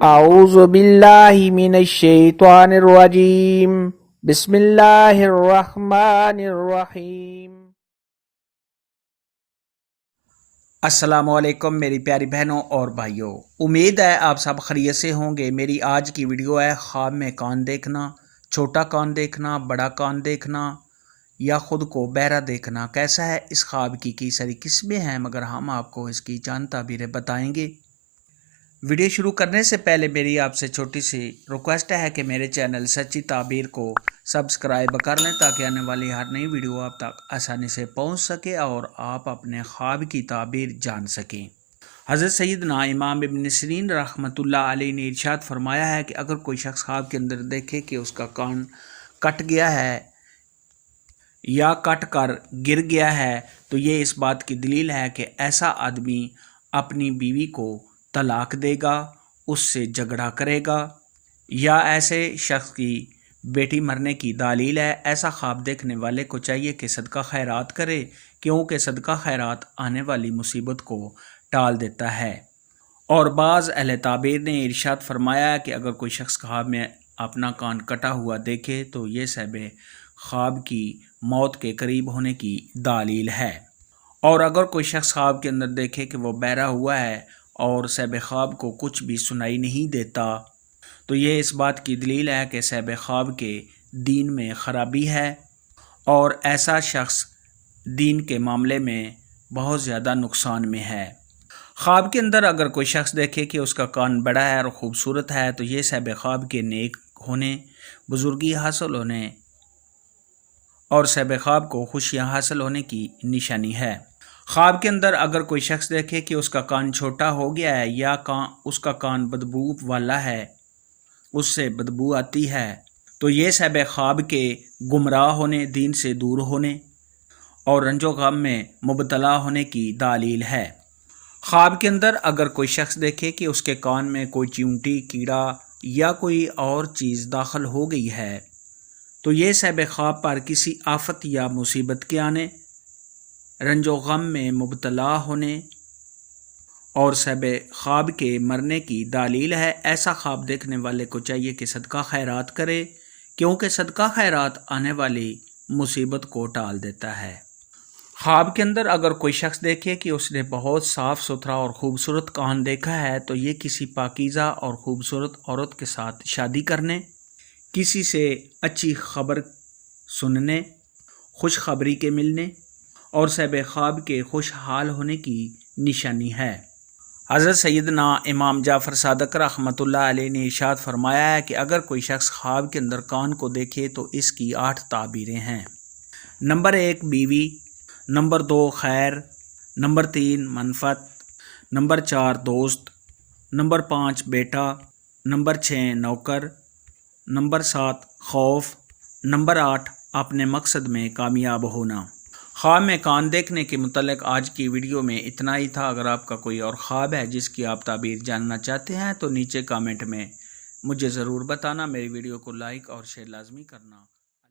اعوذ باللہ من الشیطان الرجیم بسم اللہ الرحمن الرحیم۔ السلام علیکم میری پیاری بہنوں اور بھائیوں، امید ہے آپ سب خیریت سے ہوں گے۔ میری آج کی ویڈیو ہے خواب میں کان دیکھنا، چھوٹا کان دیکھنا، بڑا کان دیکھنا یا خود کو بہرا دیکھنا کیسا ہے۔ اس خواب کی کئی ساری قسمیں ہیں مگر ہم آپ کو اس کی چند تعبیریں بتائیں گے۔ ویڈیو شروع کرنے سے پہلے میری آپ سے چھوٹی سی ریکویسٹ ہے کہ میرے چینل سچی تعبیر کو سبسکرائب کر لیں تاکہ آنے والی ہر نئی ویڈیو آپ تک آسانی سے پہنچ سکے اور آپ اپنے خواب کی تعبیر جان سکیں۔ حضرت سیدنا امام ابن سیرین رحمۃ اللہ علیہ نے ارشاد فرمایا ہے کہ اگر کوئی شخص خواب کے اندر دیکھے کہ اس کا کان کٹ گیا ہے یا کٹ کر گر گیا ہے تو یہ اس بات کی دلیل ہے کہ ایسا آدمی اپنی بیوی کو طلاق دے گا، اس سے جھگڑا کرے گا، یا ایسے شخص کی بیٹی مرنے کی دلیل ہے۔ ایسا خواب دیکھنے والے کو چاہیے کہ صدقہ خیرات کرے، کیونکہ صدقہ خیرات آنے والی مصیبت کو ٹال دیتا ہے۔ اور بعض اہل تعبیر نے ارشاد فرمایا کہ اگر کوئی شخص خواب میں اپنا کان کٹا ہوا دیکھے تو یہ صاحب خواب کی موت کے قریب ہونے کی دلیل ہے۔ اور اگر کوئی شخص خواب کے اندر دیکھے کہ وہ بہرا ہوا ہے اور صاحب خواب کو کچھ بھی سنائی نہیں دیتا تو یہ اس بات کی دلیل ہے کہ صاحب خواب کے دین میں خرابی ہے اور ایسا شخص دین کے معاملے میں بہت زیادہ نقصان میں ہے۔ خواب کے اندر اگر کوئی شخص دیکھے کہ اس کا کان بڑا ہے اور خوبصورت ہے تو یہ صاحب خواب کے نیک ہونے، بزرگی حاصل ہونے اور صاحب خواب کو خوشیاں حاصل ہونے کی نشانی ہے۔ خواب کے اندر اگر کوئی شخص دیکھے کہ اس کا کان چھوٹا ہو گیا ہے یا اس کا کان بدبو والا ہے، اس سے بدبو آتی ہے تو یہ صاحب خواب کے گمراہ ہونے، دین سے دور ہونے اور رنج و غم میں مبتلا ہونے کی دلیل ہے۔ خواب کے اندر اگر کوئی شخص دیکھے کہ اس کے کان میں کوئی چیونٹی، کیڑا یا کوئی اور چیز داخل ہو گئی ہے تو یہ صاحب خواب پر کسی آفت یا مصیبت کے آنے، رنج و غم میں مبتلا ہونے اور صاحب خواب کے مرنے کی دلیل ہے۔ ایسا خواب دیکھنے والے کو چاہیے کہ صدقہ خیرات کرے، کیونکہ صدقہ خیرات آنے والی مصیبت کو ٹال دیتا ہے۔ خواب کے اندر اگر کوئی شخص دیکھے کہ اس نے بہت صاف ستھرا اور خوبصورت کان دیکھا ہے تو یہ کسی پاکیزہ اور خوبصورت عورت کے ساتھ شادی کرنے، کسی سے اچھی خبر سننے، خوشخبری کے ملنے اور صاحب خواب کے خوشحال ہونے کی نشانی ہے۔ حضرت سیدنا امام جعفر صادق رحمۃ اللہ علیہ نے ارشاد فرمایا ہے کہ اگر کوئی شخص خواب کے اندر کان کو دیکھے تو اس کی 8 تعبیریں ہیں۔ نمبر 1 بیوی، نمبر 2 خیر، نمبر 3 منفعت، نمبر 4 دوست، نمبر 5 بیٹا، نمبر 6 نوکر، نمبر 7 خوف، نمبر 8 اپنے مقصد میں کامیاب ہونا۔ خواب میں کان دیکھنے کے متعلق آج کی ویڈیو میں اتنا ہی تھا۔ اگر آپ کا کوئی اور خواب ہے جس کی آپ تعبیر جاننا چاہتے ہیں تو نیچے کامنٹ میں مجھے ضرور بتانا۔ میری ویڈیو کو لائک اور شیئر لازمی کرنا۔